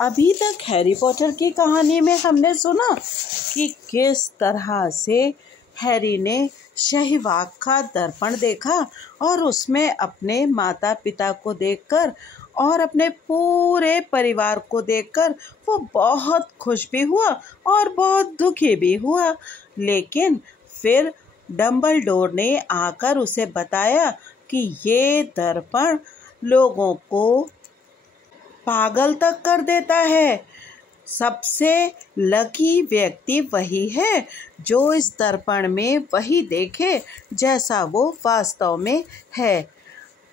अभी तक Harry Potter की कहानी में हमने सुना कि किस तरह से हैरी ने शहीवाग का दर्पण देखा और उसमें अपने माता पिता को देखकर और अपने पूरे परिवार को देखकर वो बहुत खुश भी हुआ और बहुत दुखी भी हुआ। लेकिन फिर डंबलडोर ने आकर उसे बताया कि ये दर्पण लोगों को पागल तक कर देता है। सबसे लकी व्यक्ति वही है जो इस दर्पण में वही देखे जैसा वो वास्तव में है।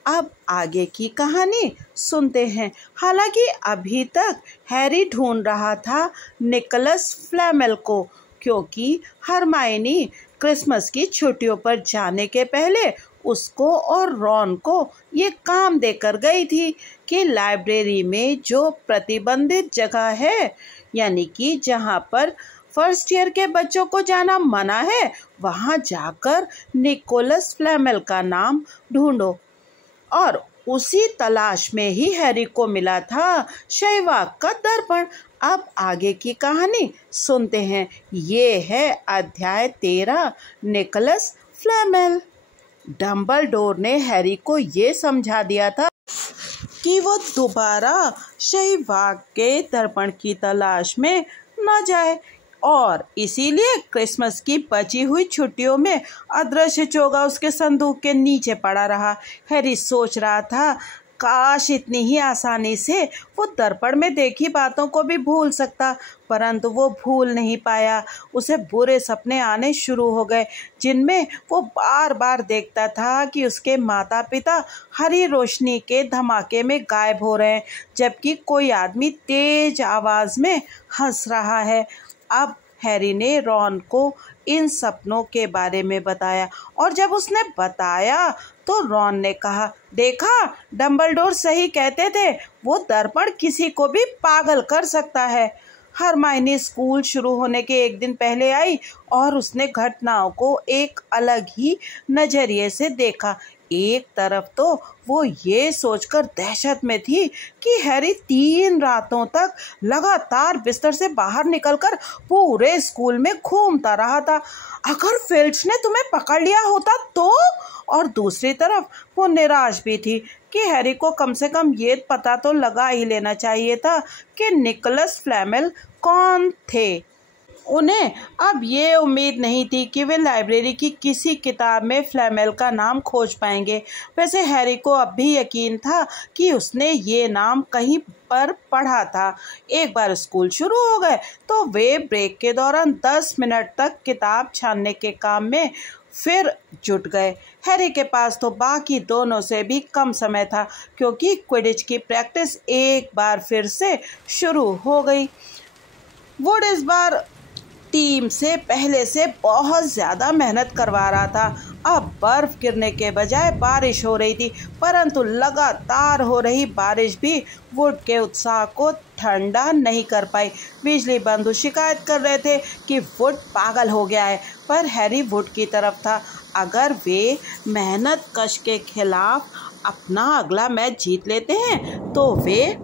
अब आगे की कहानी सुनते हैं। हालांकि अभी तक हैरी ढूंढ रहा था निकोलस फ्लैमेल को, क्योंकि हरमाइनी क्रिसमस की छुट्टियों पर जाने के पहले उसको और रॉन को ये काम देकर गई थी कि लाइब्रेरी में जो प्रतिबंधित जगह है, यानी कि जहाँ पर फर्स्ट ईयर के बच्चों को जाना मना है, वहाँ जाकर निकोलस फ्लैमेल का नाम ढूंढो। और उसी तलाश में ही हैरी को मिला था शहीवाग का दर्पण। अब आगे की कहानी सुनते हैं। ये है अध्याय 13, निकोलस फ्लैमेल। डंबलडोर ने हैरी को ये समझा दिया था कि वो दोबारा शहीवाग के दर्पण की तलाश में न जाए, और इसीलिए क्रिसमस की बची हुई छुट्टियों में अदृश्य चोगा उसके संदूक के नीचे पड़ा रहा। हैरी सोच रहा था काश इतनी ही आसानी से वो दर्पण में देखी बातों को भी भूल सकता, परंतु वो भूल नहीं पाया। उसे बुरे सपने आने शुरू हो गए जिनमें वो बार बार देखता था कि उसके माता पिता हरी रोशनी के धमाके में गायब हो रहे हैं, जबकि कोई आदमी तेज आवाज में हंस रहा है। अब हैरी ने रॉन को इन सपनों के बारे में बताया, और जब उसने बताया तो रॉन ने कहा, देखा, डंबलडोर सही कहते थे, वो दर्पण किसी को भी पागल कर सकता है। हरमाइनी स्कूल शुरू होने के एक दिन पहले आई और उसने घटनाओं को एक अलग ही नजरिए से देखा। एक तरफ तो वो ये सोचकर दहशत में थी कि हैरी 3 रातों तक लगातार बिस्तर से बाहर निकलकर पूरे स्कूल में घूमता रहा था। अगर फिल्च ने तुम्हें पकड़ लिया होता तो? और दूसरी तरफ वो निराश भी थी कि हैरी को कम से कम ये पता तो लगा ही लेना चाहिए था कि निकोलस फ्लैमेल कौन थे। उन्हें अब ये उम्मीद नहीं थी कि वे लाइब्रेरी की किसी किताब में फ्लैमेल का नाम खोज पाएंगे। वैसे हैरी को अब भी यकीन था कि उसने ये नाम कहीं पर पढ़ा था। एक बार स्कूल शुरू हो गए तो वे ब्रेक के दौरान 10 मिनट तक किताब छानने के काम में फिर जुट गए। हैरी के पास तो बाकी दोनों से भी कम समय था, क्योंकि क्विडिच की प्रैक्टिस एक बार फिर से शुरू हो गई। वुड इस बार टीम से पहले से बहुत ज़्यादा मेहनत करवा रहा था। अब बर्फ गिरने के बजाय बारिश हो रही थी, परंतु लगातार हो रही बारिश भी वुड के उत्साह को ठंडा नहीं कर पाई। बिजली बंधु शिकायत कर रहे थे कि वुड पागल हो गया है, पर हैरी वुड की तरफ था। अगर वे मेहनत कश के खिलाफ अपना अगला मैच जीत लेते हैं तो वे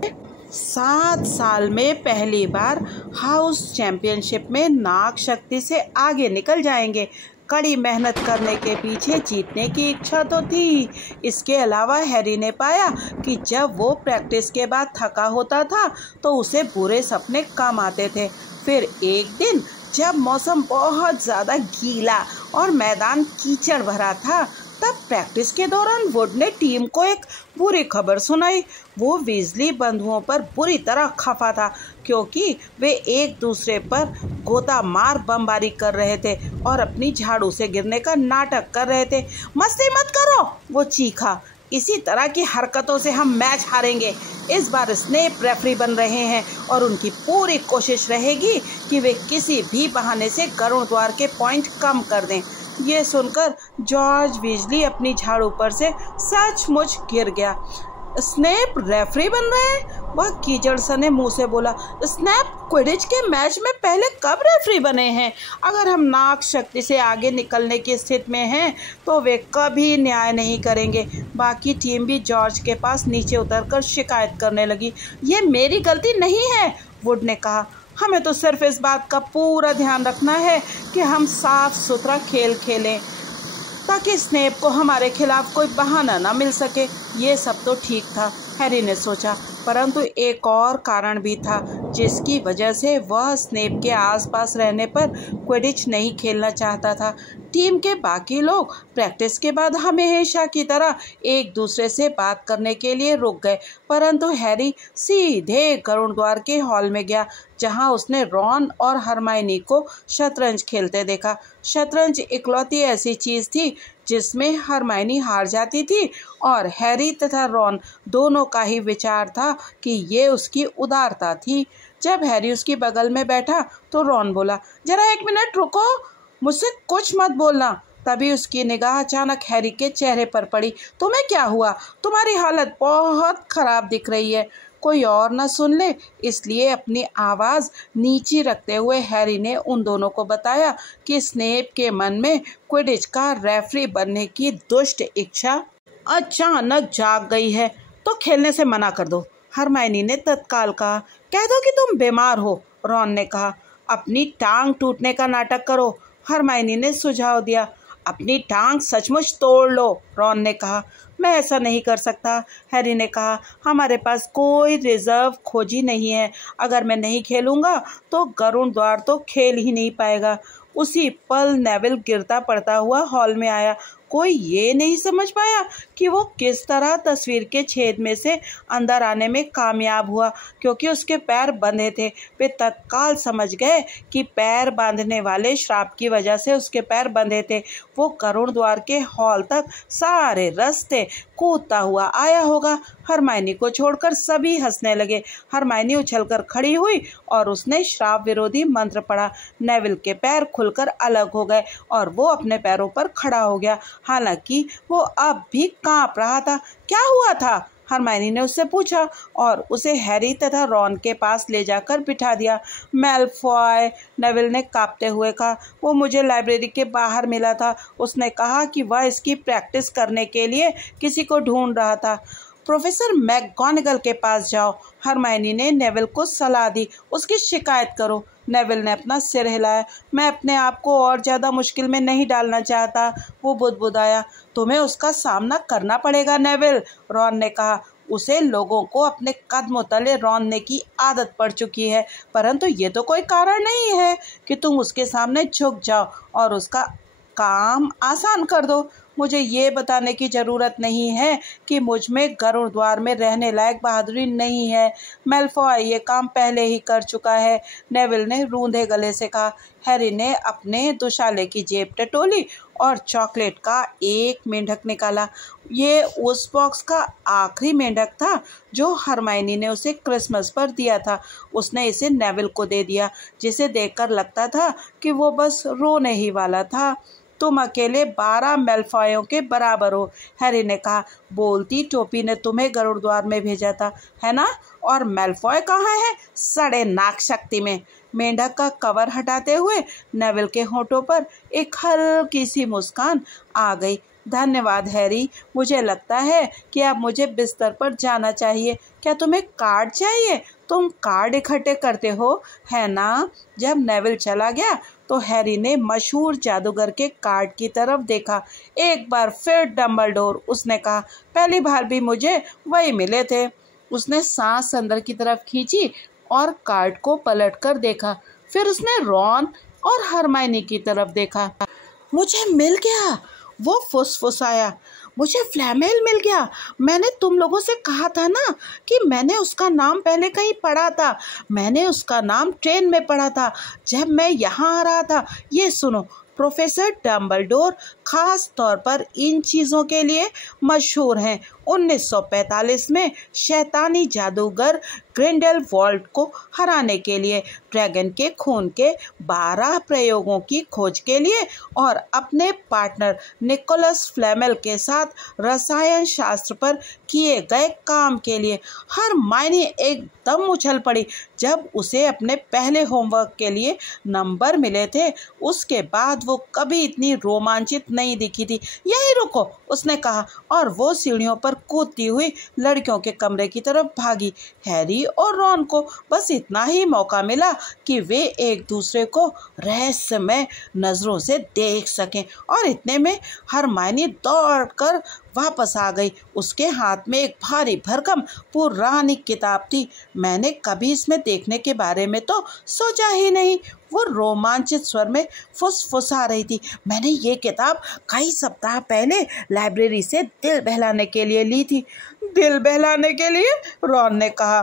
7 साल में पहली बार हाउस चैंपियनशिप में नाग शक्ति से आगे निकल जाएंगे। कड़ी मेहनत करने के पीछे जीतने की इच्छा तो थी। इसके अलावा हैरी ने पाया कि जब वो प्रैक्टिस के बाद थका होता था तो उसे बुरे सपने कम आते थे। फिर एक दिन जब मौसम बहुत ज़्यादा गीला और मैदान कीचड़ भरा था, तब प्रैक्टिस के दौरान वुड ने टीम को एक बुरी खबर सुनाई। वो वीजली बंधुओं पर बुरी तरह खफा था, क्योंकि वे एक दूसरे पर गोता मार बमबारी कर रहे थे और अपनी झाड़ू से गिरने का नाटक कर रहे थे। मस्ती मत करो, वो चीखा। इसी तरह की हरकतों से हम मैच हारेंगे। इस बार स्नेप रेफरी बन रहे हैं और उनकी पूरी कोशिश रहेगी कि वे किसी भी बहाने से गरुड़ द्वार के पॉइंट कम कर दें। ये सुनकर जॉर्ज वीजली अपनी झाड़ू पर से सचमुच गिर गया। स्नेप रेफरी बन रहे हैं? वह कीचड़ सने मुंह से बोला, स्नैप क्विडिच के मैच में पहले कब रेफरी बने हैं? अगर हम नाक शक्ति से आगे निकलने की स्थिति में हैं तो वे कभी न्याय नहीं करेंगे। बाकी टीम भी जॉर्ज के पास नीचे उतरकर शिकायत करने लगी। ये मेरी गलती नहीं है, वुड ने कहा। हमें तो सिर्फ इस बात का पूरा ध्यान रखना है कि हम साफ सुथरा खेल खेलें ताकि स्नेप को हमारे खिलाफ कोई बहाना ना मिल सके। ये सब तो ठीक था, हैरी ने सोचा, परंतु एक और कारण भी था जिसकी वजह से वह स्नेप के आसपास रहने पर क्विडिच नहीं खेलना चाहता था। टीम के बाकी लोग प्रैक्टिस के बाद हमेशा की तरह एक दूसरे से बात करने के लिए रुक गए, परंतु हैरी सीधे गरुड़ द्वार के हॉल में गया जहां उसने रॉन और हरमाइनी को शतरंज खेलते देखा। शतरंज इकलौती ऐसी चीज थी जिसमें हरमाइनी हार जाती थी और हैरी तथा रॉन दोनों का ही विचार था कि ये उसकी उदारता थी। जब हैरी उसकी बगल में बैठा तो रॉन बोला, जरा 1 मिनट रुको, मुझसे कुछ मत बोलना। तभी उसकी निगाह अचानक हैरी के चेहरे पर पड़ी। तुम्हें क्या हुआ? तुम्हारी हालत बहुत खराब दिख रही है। कोई और न सुन ले इसलिए अपनी आवाज़ नीची रखते हुए हैरी ने उन दोनों को बताया कि स्नेप के मन में क्विडिच का रेफरी बनने की दुष्ट इच्छा अचानक जाग गई है, तो खेलने से मना कर दो। हरमाइनी ने तत्काल कहा। कह दो कि तुम बीमार हो, रॉन ने कहा। अपनी टांग टूटने का नाटक करो, हरमाइनी ने सुझाव दिया। अपनी टांग सचमुच तोड़ लो, रॉन ने कहा। मैं ऐसा नहीं कर सकता, हैरी ने कहा। हमारे पास कोई रिजर्व खोजी नहीं है। अगर मैं नहीं खेलूंगा तो गरुड़ द्वार तो खेल ही नहीं पाएगा। उसी पल नेविल गिरता पड़ता हुआ हॉल में आया। कोई ये नहीं समझ पाया कि वो किस तरह तस्वीर के छेद में से अंदर आने में कामयाब हुआ, क्योंकि उसके पैर बंधे थे। वे तत्काल समझ गए कि पैर बांधने वाले श्राप की वजह से उसके पैर बंधे थे। वो गरुड़ द्वार के हॉल तक सारे रास्ते कूदता हुआ आया होगा। हरमाइनी को छोड़कर सभी हंसने लगे। हरमाइनी उछलकर खड़ी हुई और उसने श्राप विरोधी मंत्र पढ़ा। नेविल के पैर खुलकर अलग हो गए और वो अपने पैरों पर खड़ा हो गया। हालांकि वो अब भी कांप रहा था। क्या हुआ था? हरमाइनी ने उससे पूछा और उसे हैरी तथा रॉन के पास ले जाकर बिठा दिया। मैलफॉय, नेविल ने कांपते हुए कहा। वो मुझे लाइब्रेरी के बाहर मिला था। उसने कहा कि वह इसकी प्रैक्टिस करने के लिए किसी को ढूंढ रहा था। प्रोफेसर मैकगोनागल के पास जाओ, हरमाइनी ने नेविल को सलाह दी। उसकी शिकायत करो। नेविल ने अपना सिर हिलाया। मैं अपने आप को और ज़्यादा मुश्किल में नहीं डालना चाहता, वो बुदबुदाया। तुम्हें उसका सामना करना पड़ेगा नेविल, रॉन ने कहा। उसे लोगों को अपने कदमों तले रौंदने की आदत पड़ चुकी है, परंतु ये तो कोई कारण नहीं है कि तुम उसके सामने झुक जाओ और उसका काम आसान कर दो। मुझे ये बताने की ज़रूरत नहीं है कि मुझ में गरुड़ द्वार में रहने लायक बहादुरी नहीं है। मैलफॉय ये काम पहले ही कर चुका है, नेविल ने रूंधे गले से कहा। हैरी ने अपने दुशाले की जेब टटोली और चॉकलेट का एक मेंढक निकाला। ये उस बॉक्स का आखिरी मेंढक था जो हरमाइनी ने उसे क्रिसमस पर दिया था। उसने इसे नेविल को दे दिया, जिसे देखकर लगता था कि वो बस रोने ही वाला था। तुम अकेले 12 मैलफॉयों के बराबर हो, हैरी ने कहा। बोलती टोपी ने तुम्हें गरुड़ द्वार में भेजा था, है ना? और मैलफॉय कहाँ है? सड़े नाक शक्ति में। मेंढक का कवर हटाते हुए नेविल के होठों पर एक हल्की सी मुस्कान आ गई। धन्यवाद हैरी, मुझे लगता है कि अब मुझे बिस्तर पर जाना चाहिए। क्या तुम्हें कार्ड चाहिए? तुम कार्ड इकट्ठे करते हो, है ना? जब नेविल चला गया तो हैरी ने मशहूर जादूगर के कार्ड की तरफ देखा। एक बार फिर डम्बलडोर, उसने कहा। पहली बार भी मुझे वही मिले थे। उसने सांस अंदर की तरफ खींची और कार्ड को पलटकर देखा। फिर उसने रॉन और हरमाइनी की तरफ देखा। मुझे मिल गया, वो फुसफुसाया। मुझे फ्लैमेल मिल गया। मैंने तुम लोगों से कहा था ना कि मैंने उसका नाम पहले कहीं पढ़ा था। मैंने उसका नाम ट्रेन में पढ़ा था जब मैं यहाँ आ रहा था। ये सुनो, प्रोफेसर डम्बलडोर खास तौर पर इन चीज़ों के लिए मशहूर हैं। 1945 में शैतानी जादूगर ग्रिंडेलवाल्ड को हराने के लिए, ड्रैगन के खून के 12 प्रयोगों की खोज के लिए और अपने पार्टनर निकोलस फ्लेमेल के साथ रसायन शास्त्र पर किए गए काम के लिए। हरमाइनी एकदम उछल पड़ी जब उसे अपने पहले होमवर्क के लिए नंबर मिले थे। उसके बाद वो कभी इतनी रोमांचित नहीं दिखी थी। यहीं रुको, उसने कहा, और वो सीढ़ियों पर कूदती हुई लड़कियों के कमरे की तरफ भागी। हैरी और रॉन को बस इतना ही मौका मिला कि वे एक दूसरे को रहस्यमय नजरों से देख सकें, और इतने में हरमाइनी दौड़कर वापस आ गई। उसके हाथ में एक भारी भरकम पुरानी किताब थी। मैंने कभी इसमें देखने के बारे में तो सोचा ही नहीं, वो रोमांचित स्वर में फुसफुसा रही थी। मैंने ये किताब कई सप्ताह पहले लाइब्रेरी से दिल बहलाने के लिए ली थी। दिल बहलाने के लिए? रॉन ने कहा,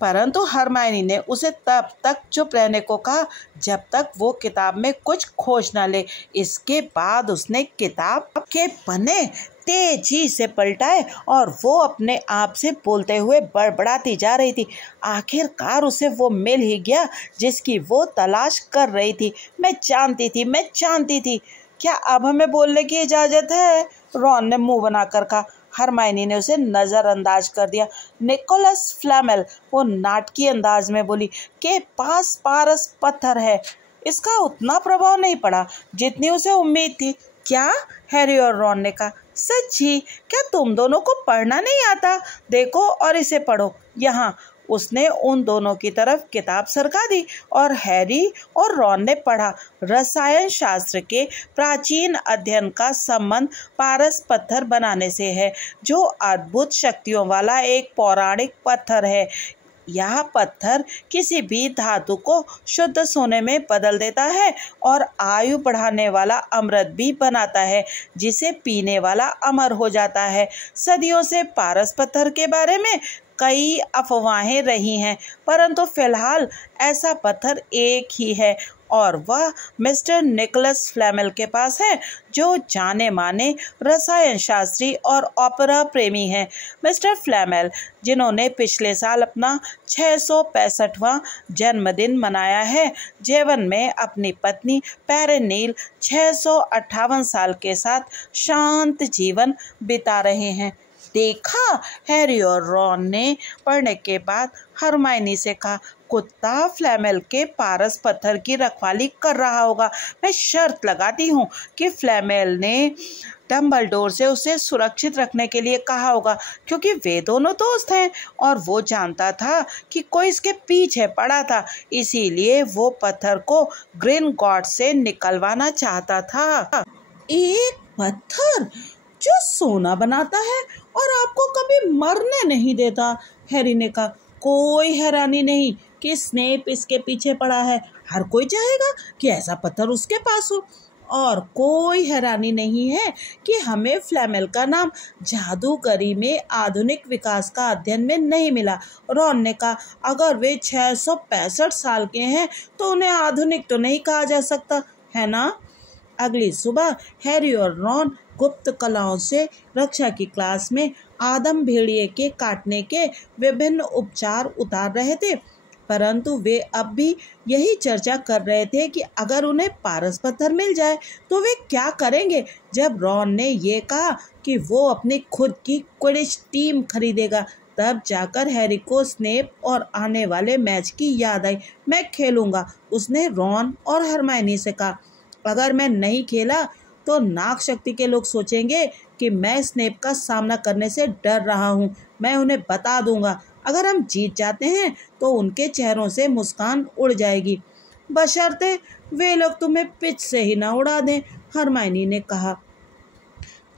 परंतु हरमाइनी ने उसे तब तक चुप रहने को कहा जब तक वो किताब में कुछ खोज न ले। इसके बाद उसने किताब के पन्ने तेजी से पलटाए और वो अपने आप से बोलते हुए बड़बड़ाती जा रही थी। आखिरकार उसे वो मिल ही गया जिसकी वो तलाश कर रही थी। मैं जानती थी। क्या अब हमें बोलने की इजाज़त है? रॉन ने मुंह बनाकर कहा। हरमाइनी ने उसे नज़रअंदाज कर दिया। निकोलस फ्लेमेल, वो नाटकीय अंदाज में बोली, के पास पारस पत्थर है। इसका उतना प्रभाव नहीं पड़ा जितनी उसे उम्मीद थी। क्या? हैरी और रॉन ने कहा। सच्ची? क्या तुम दोनों को पढ़ना नहीं आता? देखो और इसे पढ़ो यहाँ। उसने उन दोनों की तरफ किताब सरका दी और हैरी और रॉन ने पढ़ा। रसायन शास्त्र के प्राचीन अध्ययन का संबंध पारस पत्थर बनाने से है, जो अद्भुत शक्तियों वाला एक पौराणिक पत्थर है। यह पत्थर किसी भी धातु को शुद्ध सोने में बदल देता है और आयु बढ़ाने वाला अमृत भी बनाता है, जिसे पीने वाला अमर हो जाता है। सदियों से पारस पत्थर के बारे में कई अफवाहें रही हैं, परंतु फिलहाल ऐसा पत्थर एक ही है और वह मिस्टर निकोलस फ्लेमेल के पास है, जो जाने माने रसायन शास्त्री और ओपेरा प्रेमी हैं। मिस्टर फ्लेमेल, जिन्होंने पिछले साल अपना 665वां जन्मदिन मनाया है, जीवन में अपनी पत्नी पेरेनील 658 साल के साथ शांत जीवन बिता रहे हैं। देखा? हैरी और रॉन ने पढ़ने के बाद हरमाइनी से कहा। कुत्ता फ्लेमेल के पारस पत्थर की रखवाली कर रहा होगा। मैं शर्त लगाती हूँ कि फ्लेमेल ने डम्बलडोर से उसे सुरक्षित रखने के लिए कहा होगा, क्योंकि वे दोनों दोस्त हैं और वो जानता था कि कोई इसके पीछे पड़ा था। इसीलिए वो पत्थर को ग्रीन गॉड से निकलवाना चाहता था। एक पत्थर जो सोना बनाता है और आपको कभी मरने नहीं देता, हैरी ने कहा। कोई हैरानी नहीं कि स्नेप इसके पीछे पड़ा है। हर कोई चाहेगा कि ऐसा पत्थर उसके पास हो। और कोई हैरानी नहीं है कि हमें फ्लेमेल का नाम जादूगरी में आधुनिक विकास का अध्ययन में नहीं मिला। रॉन ने कहा, अगर वे 665 साल के हैं तो उन्हें आधुनिक तो नहीं कहा जा सकता, है ना? अगली सुबह हैरी और रॉन गुप्त कलाओं से रक्षा की क्लास में आदम भेड़िए के काटने के विभिन्न उपचार उतार रहे थे, परंतु वे अब भी यही चर्चा कर रहे थे कि अगर उन्हें पारस पत्थर मिल जाए तो वे क्या करेंगे। जब रॉन ने ये कहा कि वो अपनी खुद की क्विडिच टीम खरीदेगा, तब जाकर हैरी को स्नेप और आने वाले मैच की याद आई। मैं खेलूंगा, उसने रॉन और हरमाइनी से कहा। अगर मैं नहीं खेला तो नाग शक्ति के लोग सोचेंगे कि मैं स्नेप का सामना करने से डर रहा हूँ। मैं उन्हें बता दूंगा। अगर हम जीत जाते हैं तो उनके चेहरों से मुस्कान उड़ जाएगी, बशर्ते वे लोग तुम्हें पिच से ही ना उड़ा दें, हरमाइनी ने कहा।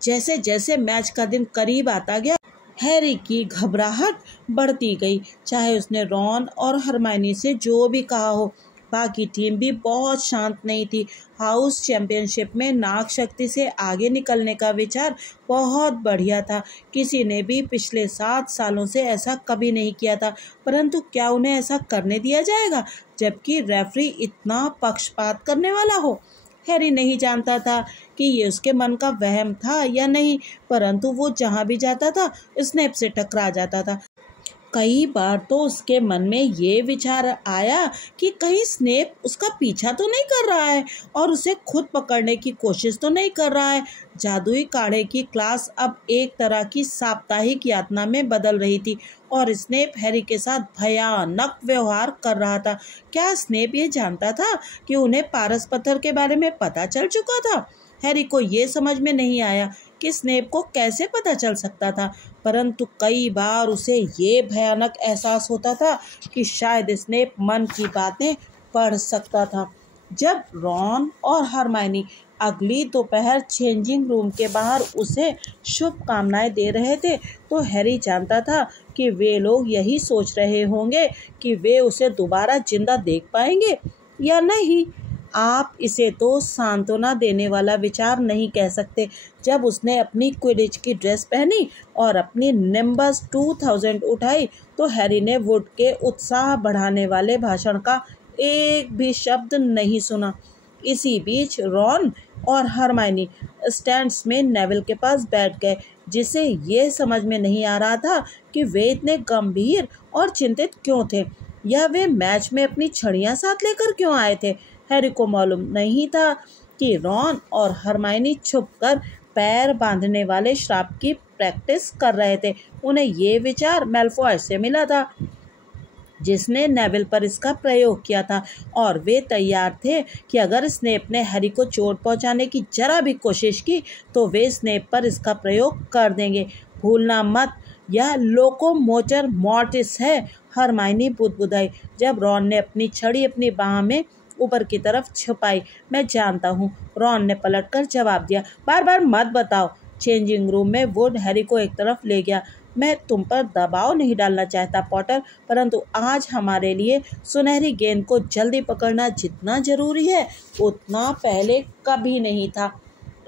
जैसे जैसे मैच का दिन करीब आता गया, हैरी की घबराहट बढ़ती गई। चाहे उसने रॉन और हरमाइनी से जो भी कहा हो, बाकी टीम भी बहुत शांत नहीं थी। हाउस चैंपियनशिप में नाग शक्ति से आगे निकलने का विचार बहुत बढ़िया था। किसी ने भी पिछले 7 सालों से ऐसा कभी नहीं किया था, परंतु क्या उन्हें ऐसा करने दिया जाएगा जबकि रेफरी इतना पक्षपात करने वाला हो? हैरी नहीं जानता था कि ये उसके मन का वहम था या नहीं, परंतु वो जहाँ भी जाता था स्नेप से टकरा जाता था। कई बार तो उसके मन में ये विचार आया कि कहीं स्नेप उसका पीछा तो नहीं कर रहा है और उसे खुद पकड़ने की कोशिश तो नहीं कर रहा है। जादुई काढ़े की क्लास अब एक तरह की साप्ताहिक यातना में बदल रही थी और स्नेप हैरी के साथ भयानक व्यवहार कर रहा था। क्या स्नेप ये जानता था कि उन्हें पारस पत्थर के बारे में पता चल चुका था? हैरी को ये समझ में नहीं आया कि स्नेप को कैसे पता चल सकता था, परंतु कई बार उसे ये भयानक एहसास होता था कि शायद स्नेप मन की बातें पढ़ सकता था। जब रॉन और हरमाइनी अगली दोपहर चेंजिंग रूम के बाहर उसे शुभकामनाएं दे रहे थे, तो हैरी जानता था कि वे लोग यही सोच रहे होंगे कि वे उसे दोबारा जिंदा देख पाएंगे या नहीं। आप इसे तो सांत्वना देने वाला विचार नहीं कह सकते। जब उसने अपनी क्विडिच की ड्रेस पहनी और अपनी निम्बस 2000 उठाई, तो हैरी ने वुड के उत्साह बढ़ाने वाले भाषण का एक भी शब्द नहीं सुना। इसी बीच रॉन और हरमाइनी स्टैंड्स में नेविल के पास बैठ गए, जिसे ये समझ में नहीं आ रहा था कि वे इतने गंभीर और चिंतित क्यों थे, या वे मैच में अपनी छड़ियां साथ लेकर क्यों आए थे। हैरी को मालूम नहीं था कि रॉन और हरमाइनी छुपकर पैर बांधने वाले श्राप की प्रैक्टिस कर रहे थे। उन्हें ये विचार मैलफॉय से मिला था, जिसने नेविल पर इसका प्रयोग किया था, और वे तैयार थे कि अगर स्नेप ने हैरी को चोट पहुंचाने की जरा भी कोशिश की तो वे स्नेप पर इसका प्रयोग कर देंगे। भूलना मत, यह लोकोमोटर मॉर्टिस है, हरमाइनी बुदबुदाई जब रॉन ने अपनी छड़ी अपनी बाह में ऊपर की तरफ छुपाई। मैं जानता हूँ, रॉन ने पलटकर जवाब दिया। बार बार मत बताओ। चेंजिंग रूम में वुड हैरी को एक तरफ ले गया। मैं तुम पर दबाव नहीं डालना चाहता पॉटर, परंतु आज हमारे लिए सुनहरी गेंद को जल्दी पकड़ना जितना जरूरी है उतना पहले कभी नहीं था।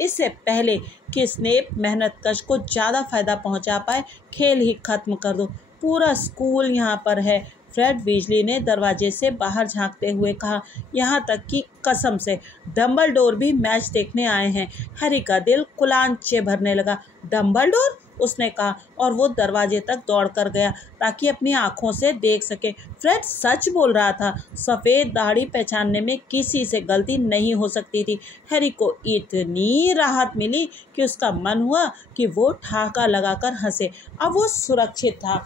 इससे पहले कि स्नेप मेहनतकश को ज़्यादा फायदा पहुंचा पाए, खेल ही खत्म कर दो। पूरा स्कूल यहाँ पर है, फ्रेड वीजली ने दरवाजे से बाहर झांकते हुए कहा। यहाँ तक कि कसम से डम्बलडोर भी मैच देखने आए हैं। हैरी का दिल कुलांचे भरने लगा। डम्बलडोर, उसने कहा, और वो दरवाजे तक दौड़ कर गया ताकि अपनी आंखों से देख सके। फ्रेड सच बोल रहा था। सफ़ेद दाढ़ी पहचानने में किसी से गलती नहीं हो सकती थी। हैरी को इतनी राहत मिली कि उसका मन हुआ कि वो ठहाका लगाकर हंसे। अब वो सुरक्षित था।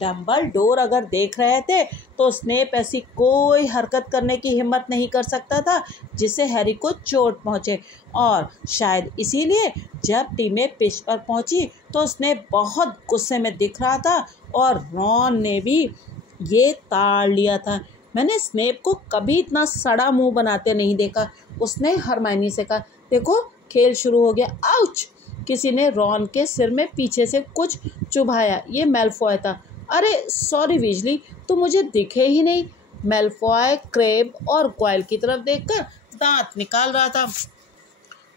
डम्बलडोर अगर देख रहे थे तो स्नेप ऐसी कोई हरकत करने की हिम्मत नहीं कर सकता था जिससे हैरी को चोट पहुंचे, और शायद इसीलिए जब टीमें पिच पर पहुंची तो स्नेप बहुत गुस्से में दिख रहा था, और रॉन ने भी ये ताड़ लिया था। मैंने स्नेप को कभी इतना सड़ा मुंह बनाते नहीं देखा, उसने हरमाइनी से कहा। देखो, खेल शुरू हो गया। आउच! किसी ने रॉन के सिर में पीछे से कुछ चुभाया। ये मैलफॉय था। अरे सॉरी वीजली, तो मुझे दिखे ही नहीं। मैलफॉय क्रेब और गोयल की तरफ देखकर दांत निकाल रहा था।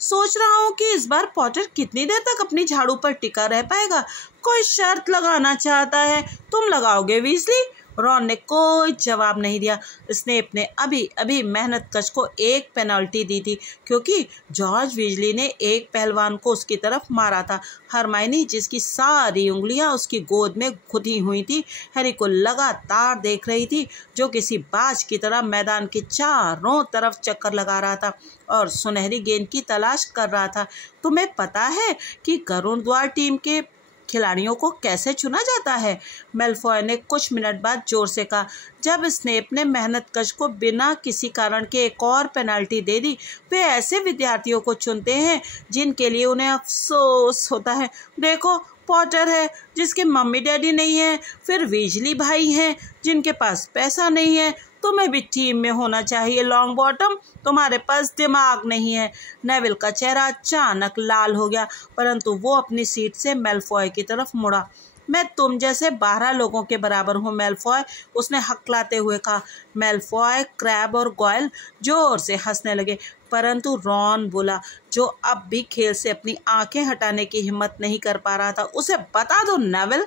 सोच रहा हूँ कि इस बार पॉटर कितनी देर तक अपनी झाड़ू पर टिका रह पाएगा। कोई शर्त लगाना चाहता है। तुम लगाओगे वीजली? रॉन ने कोई जवाब नहीं दिया। स्नेप ने अभी अभी मेहनतकश को एक पेनल्टी दी थी क्योंकि जॉर्ज वीजली ने एक पहलवान को उसकी तरफ मारा था। हरमाइनी, जिसकी सारी उंगलियां उसकी गोद में गुथी हुई थी, हैरी को लगातार देख रही थी, जो किसी बाज की तरह मैदान के चारों तरफ चक्कर लगा रहा था और सुनहरी गेंद की तलाश कर रहा था। तुम्हें पता है कि गरुड़ द्वार टीम के खिलाड़ियों को कैसे चुना जाता है? मैलफॉय ने कुछ मिनट बाद जोर से कहा। जब स्नेप ने मेहनतकश को बिना किसी कारण के एक और पेनल्टी दे दी, वे ऐसे विद्यार्थियों को चुनते हैं जिनके लिए उन्हें अफसोस होता है। देखो, पॉटर है जिसके मम्मी डैडी नहीं है, फिर वीजली भाई हैं जिनके पास पैसा नहीं है। तुम्हें भी टीम में होना चाहिए लॉन्ग बॉटम, तुम्हारे पास दिमाग नहीं है। नेविल का चेहरा अचानक लाल हो गया, परंतु वो अपनी सीट से मैलफॉय की तरफ मुड़ा। मैं तुम जैसे 12 लोगों के बराबर हूँ मैलफॉय, उसने हकलाते हुए कहा। मैलफॉय, क्रैब और गोयल जोर से हंसने लगे, परंतु रॉन बोला, जो अब भी खेल से अपनी आंखें हटाने की हिम्मत नहीं कर पा रहा था, उसे बता दो नेविल,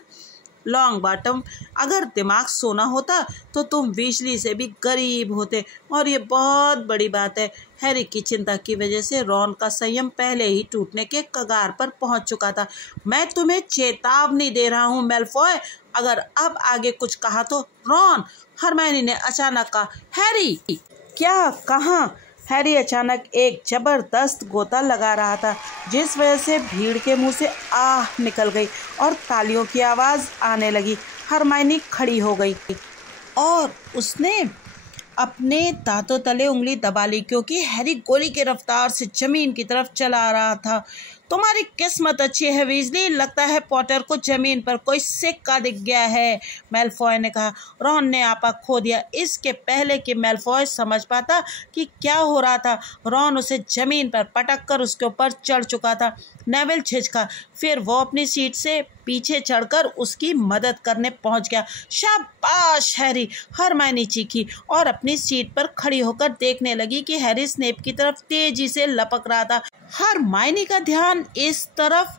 लॉन्ग बॉटम, अगर दिमाग सोना होता तो तुम वीजली से भी गरीब होते, और ये बहुत बड़ी बात है। हैरी की चिंता की वजह से रॉन का संयम पहले ही टूटने के कगार पर पहुंच चुका था। मैं तुम्हें चेतावनी दे रहा हूँ मेलफॉय, अगर अब आगे कुछ कहा तो। रॉन, हरमाइनी ने अचानक कहा। हैरी, क्या कहाँ? हैरी अचानक एक जबरदस्त गोता लगा रहा था, जिस वजह से भीड़ के मुंह से आह निकल गई और तालियों की आवाज़ आने लगी। हरमाइनी खड़ी हो गई और उसने अपने दांतों तले उंगली दबा ली, क्योंकि हैरी गोली की रफ्तार से जमीन की तरफ चला आ रहा था। तुम्हारी किस्मत अच्छी है वीजली, लगता है पॉटर को जमीन पर कोई सिक्का दिख गया है, मेलफॉय ने कहा। रॉन ने आपा खो दिया। इसके पहले कि मेलफॉय समझ पाता कि क्या हो रहा था, रॉन उसे जमीन पर पटक कर उसके ऊपर चढ़ चुका था। नेविल झिझका, फिर वो अपनी सीट से पीछे चढ़कर उसकी मदद करने पहुंच गया। शाबाश हैरी, हरमाइनी चीखी और अपनी सीट पर खड़ी होकर देखने लगी कि हैरी स्नेप की तरफ तेजी से लपक रहा था। हरमाइनी का ध्यान इस तरफ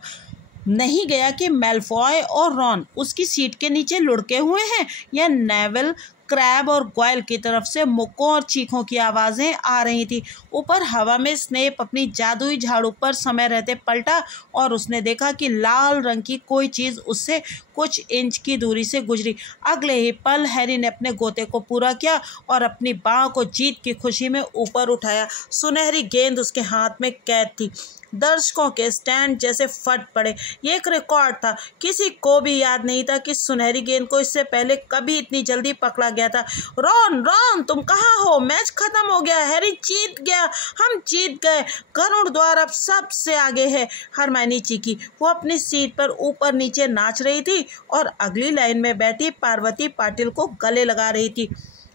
नहीं गया कि मेलफॉय और रॉन उसकी सीट के नीचे लुढ़के हुए हैं या नेविल, क्रैब और गोयल की तरफ से मुक्कों और चीखों की आवाज़ें आ रही थी। ऊपर हवा में स्नेप अपनी जादुई झाड़ू पर समय रहते पलटा और उसने देखा कि लाल रंग की कोई चीज़ उससे कुछ इंच की दूरी से गुजरी। अगले ही पल हैरी ने अपने गोते को पूरा किया और अपनी बाँह को जीत की खुशी में ऊपर उठाया। सुनहरी गेंद उसके हाथ में कैद थी। दर्शकों के स्टैंड जैसे फट पड़े। ये एक रिकॉर्ड था। किसी को भी याद नहीं था कि सुनहरी गेंद को इससे पहले कभी इतनी जल्दी पकड़ा गया था। रॉन, रॉन, तुम कहाँ हो? मैच खत्म हो गया, हैरी जीत गया, हम जीत गए, गरुड़ द्वार अब सबसे आगे है, हरमाइनी चीखी। वो अपनी सीट पर ऊपर नीचे नाच रही थी और अगली लाइन में बैठी पार्वती पाटिल को गले लगा रही थी।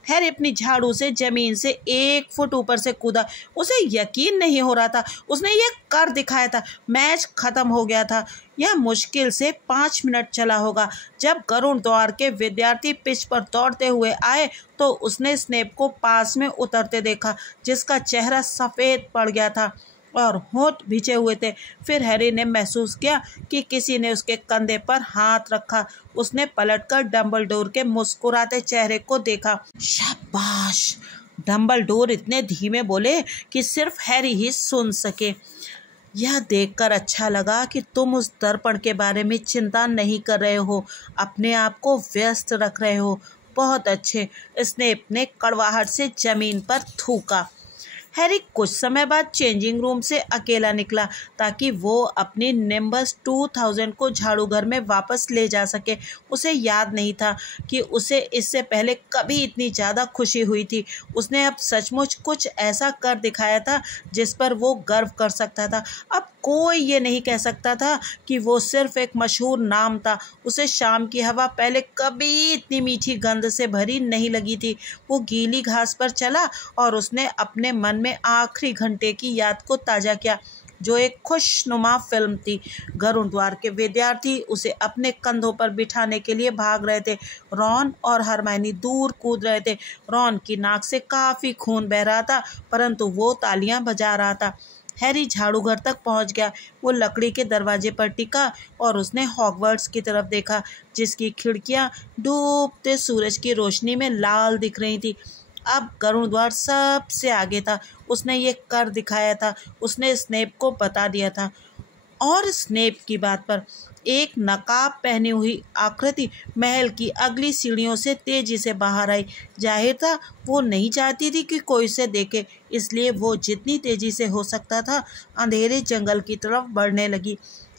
हैरी अपनी झाड़ू से जमीन से 1 फुट ऊपर से कूदा। उसे यकीन नहीं हो रहा था, उसने ये कर दिखाया था। मैच खत्म हो गया था। यह मुश्किल से 5 मिनट चला होगा। जब गरुड़ द्वार के विद्यार्थी पिच पर दौड़ते हुए आए तो उसने स्नेप को पास में उतरते देखा, जिसका चेहरा सफ़ेद पड़ गया था और होंठ भिजे हुए थे। फिर हैरी ने महसूस किया कि किसी ने उसके कंधे पर हाथ रखा। उसने पलटकर डंबलडोर के मुस्कुराते चेहरे को देखा। शाबाश, डंबलडोर इतने धीमे बोले कि सिर्फ हैरी ही सुन सके। यह देखकर अच्छा लगा कि तुम उस दर्पण के बारे में चिंता नहीं कर रहे हो, अपने आप को व्यस्त रख रहे हो। बहुत अच्छे, स्नेप ने कड़वाहट से जमीन पर थूका। हैरी कुछ समय बाद चेंजिंग रूम से अकेला निकला ताकि वो अपनी निम्बस 2000 को झाड़ू घर में वापस ले जा सके। उसे याद नहीं था कि उसे इससे पहले कभी इतनी ज़्यादा खुशी हुई थी। उसने अब सचमुच कुछ ऐसा कर दिखाया था जिस पर वो गर्व कर सकता था। अब कोई ये नहीं कह सकता था कि वो सिर्फ एक मशहूर नाम था। उसे शाम की हवा पहले कभी इतनी मीठी गंध से भरी नहीं लगी थी। वो गीली घास पर चला और उसने अपने मन में आखिरी घंटे की याद को ताज़ा किया, जो एक खुशनुमा फिल्म थी। गरुड़ द्वार के विद्यार्थी उसे अपने कंधों पर बिठाने के लिए भाग रहे थे। रॉन और हरमाइनी दूर कूद रहे थे। रॉन की नाक से काफ़ी खून बह रहा था, परंतु वो तालियां बजा रहा था। हैरी झाड़ू घर तक पहुंच गया। वो लकड़ी के दरवाजे पर टिका और उसने हॉगवर्ट्स की तरफ देखा, जिसकी खिड़कियां डूबते सूरज की रोशनी में लाल दिख रही थी। अब गरुड़ द्वार सबसे आगे था। उसने ये कर दिखाया था। उसने स्नेप को बता दिया था। और स्नेप की बात पर एक नकाब पहनी हुई आकृति महल की अगली सीढ़ियों से तेजी से बाहर आई। जाहिर था वो नहीं चाहती थी कि कोई उसे देखे, इसलिए वो जितनी तेजी से हो सकता था अंधेरे जंगल की तरफ बढ़ने लगी।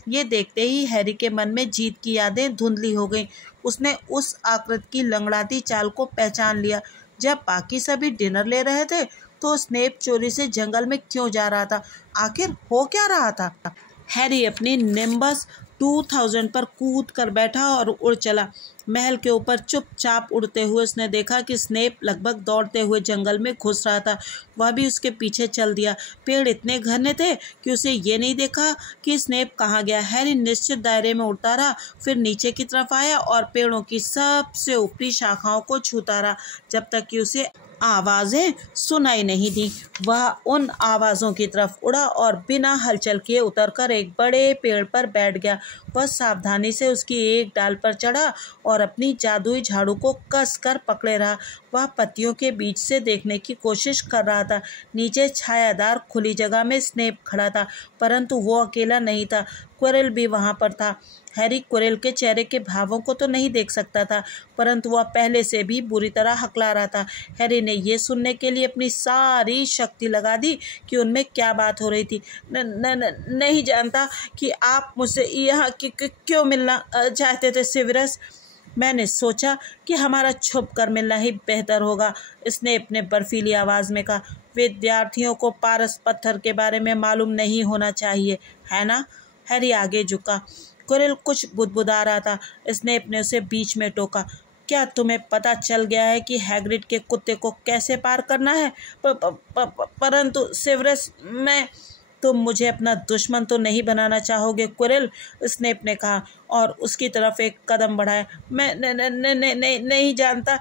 ये देखते ही हैरी के मन में जीत की यादें धुंधली हो गईं। उसने उस आकृति की लंगड़ाती चाल को पहचान लिया। जब बाकी सभी डिनर ले रहे थे तो स्नेप चोरी से जंगल में क्यों जा रहा था? आखिर हो क्या रहा था? हैरी अपनी निम्बस 2000 पर कूद कर बैठा और उड़ चला। महल के ऊपर चुपचाप उड़ते हुए उसने देखा कि स्नेप लगभग दौड़ते हुए जंगल में घुस रहा था। वह भी उसके पीछे चल दिया। पेड़ इतने घने थे कि उसे ये नहीं देखा कि स्नेप कहाँ गया। हैरी निश्चित दायरे में उड़ता रहा, फिर नीचे की तरफ आया और पेड़ों की सबसे ऊपरी शाखाओं को छूता रहा जब तक कि उसे आवाज़ें सुनाई नहीं दी। वह उन आवाज़ों की तरफ उड़ा और बिना हलचल किए उतरकर एक बड़े पेड़ पर बैठ गया। वह सावधानी से उसकी एक डाल पर चढ़ा और अपनी जादुई झाड़ू को कसकर पकड़े रहा। वह पत्तियों के बीच से देखने की कोशिश कर रहा था। नीचे छायादार खुली जगह में स्नेप खड़ा था, परंतु वो अकेला नहीं था, क्विरल भी वहाँ पर था। हैरी क्विरल के चेहरे के भावों को तो नहीं देख सकता था, परंतु वह पहले से भी बुरी तरह हकला रहा था। हैरी ने ये सुनने के लिए अपनी सारी शक्ति लगा दी कि उनमें क्या बात हो रही थी। नहीं जानता कि आप मुझसे यहाँ क्यों मिलना चाहते थे सेवेरस। मैंने सोचा कि हमारा छुप कर मिलना ही बेहतर होगा, स्नेप ने बर्फीली आवाज़ में कहा। विद्यार्थियों को पारस पत्थर के बारे में मालूम नहीं होना चाहिए, है ना? हैरी आगे झुका। क्विरल कुछ बुदबुदा रहा था। स्नेप ने उसे बीच में टोका। क्या तुम्हें पता चल गया है कि हैग्रिड के कुत्ते को कैसे पार करना है? परंतु सेवेरस, तुम मुझे अपना दुश्मन तो नहीं बनाना चाहोगे क्विरल, स्नेप ने कहा और उसकी तरफ एक कदम बढ़ाया। मैं नहीं जानता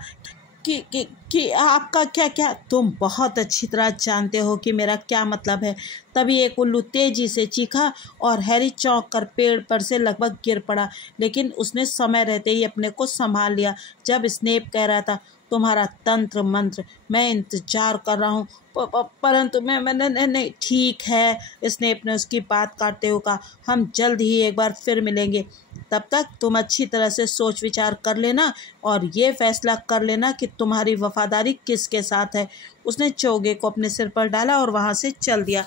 कि आपका क्या। तुम बहुत अच्छी तरह जानते हो कि मेरा क्या मतलब है। तभी एक उल्लू तेजी से चीखा और हैरी चौंक कर पेड़ पर से लगभग गिर पड़ा, लेकिन उसने समय रहते ही अपने को संभाल लिया। जब स्नेप कह रहा था, तुम्हारा तंत्र मंत्र, मैं इंतजार कर रहा हूँ, परंतु मैं नहीं। ठीक है, स्नेप ने उसकी बात काटते हुए कहा, हम जल्द ही एक बार फिर मिलेंगे। तब तक तुम अच्छी तरह से सोच विचार कर लेना और ये फैसला कर लेना कि तुम्हारी वफादारी किसके साथ है। उसने चोगे को अपने सिर पर डाला और वहाँ से चल दिया।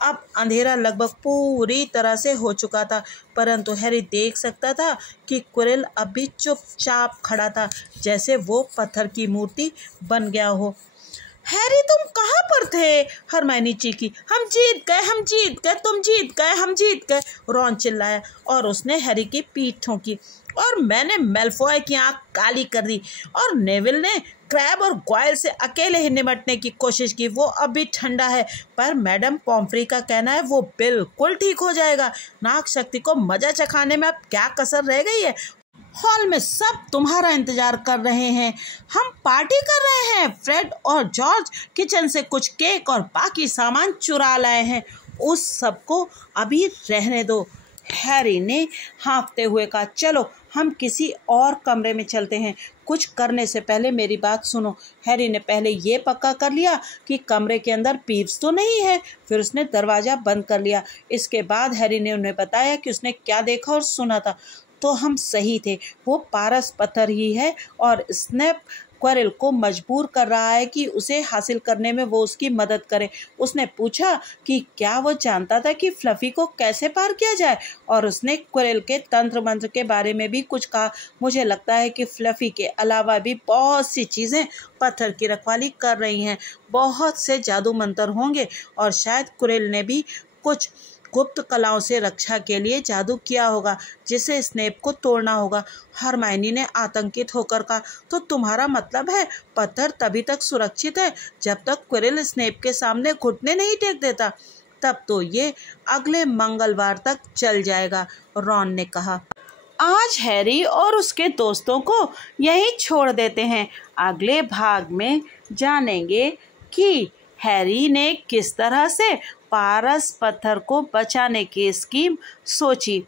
अब अंधेरा लगभग पूरी तरह से हो चुका था, परंतु हैरी देख सकता था कि क्विरल अभी चुपचाप खड़ा था, जैसे वो पत्थर की मूर्ति बन गया हो। हैरी, तुम कहाँ पर थे? हरमाइनी चीखी। हम जीत गए, तुम जीत गए, हम जीत गए, रॉन चिल्लाया और उसने हैरी की पीठ ठोकी। और मैंने मेलफॉय की आंख काली कर दी और नेविल ने क्रैब और गॉयल से अकेले ही निपटने की कोशिश की। वो अभी ठंडा है, पर मैडम पॉम्फ्री का कहना है वो बिल्कुल ठीक हो जाएगा। नाग शक्ति को मजा चखाने में अब क्या कसर रह गई है? हॉल में सब तुम्हारा इंतजार कर रहे हैं, हम पार्टी कर रहे हैं। फ्रेड और जॉर्ज किचन से कुछ केक और बाकी सामान चुरा लाए हैं, उस सबको अभी रहने दो। हैरी ने हाँफते हुए कहा, चलो हम किसी और कमरे में चलते हैं। कुछ करने से पहले मेरी बात सुनो। हैरी ने पहले ये पक्का कर लिया कि कमरे के अंदर पीव्स तो नहीं है, फिर उसने दरवाज़ा बंद कर लिया। इसके बाद हैरी ने उन्हें बताया कि उसने क्या देखा और सुना था। तो हम सही थे, वो पारस पत्थर ही है और स्नेप क्विरल को मजबूर कर रहा है कि उसे हासिल करने में वो उसकी मदद करे। उसने पूछा कि क्या वो जानता था कि फ्लफी को कैसे पार किया जाए, और उसने क्विरल के तंत्र मंत्र के बारे में भी कुछ कहा। मुझे लगता है कि फ्लफी के अलावा भी बहुत सी चीज़ें पत्थर की रखवाली कर रही हैं। बहुत से जादू मंत्र होंगे और शायद क्विरल ने भी कुछ गुप्त कलाओं से रक्षा के लिए जादू किया होगा, जिसे स्नेप को तोड़ना होगा। हरमाइनी ने आतंकित होकर कहा, तो तुम्हारा मतलब है पत्थर तभी तक सुरक्षित है जब तक क्विरल स्नेप के सामने घुटने नहीं टेक देता? तब तो ये अगले मंगलवार तक चल जाएगा, रॉन ने कहा। आज हैरी और उसके दोस्तों को यहीं छोड़ देते हैं। अगले भाग में जानेंगे कि हैरी ने किस तरह से पारस पत्थर को बचाने की स्कीम सोची।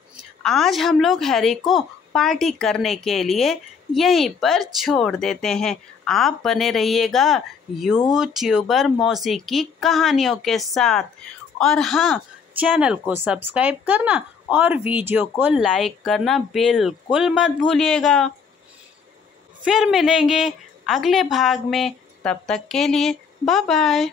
आज हम लोग हैरी को पार्टी करने के लिए यहीं पर छोड़ देते हैं। आप बने रहिएगा यूट्यूबर मौसी की कहानियों के साथ, और हाँ, चैनल को सब्सक्राइब करना और वीडियो को लाइक करना बिल्कुल मत भूलिएगा। फिर मिलेंगे अगले भाग में, तब तक के लिए बाय बाय।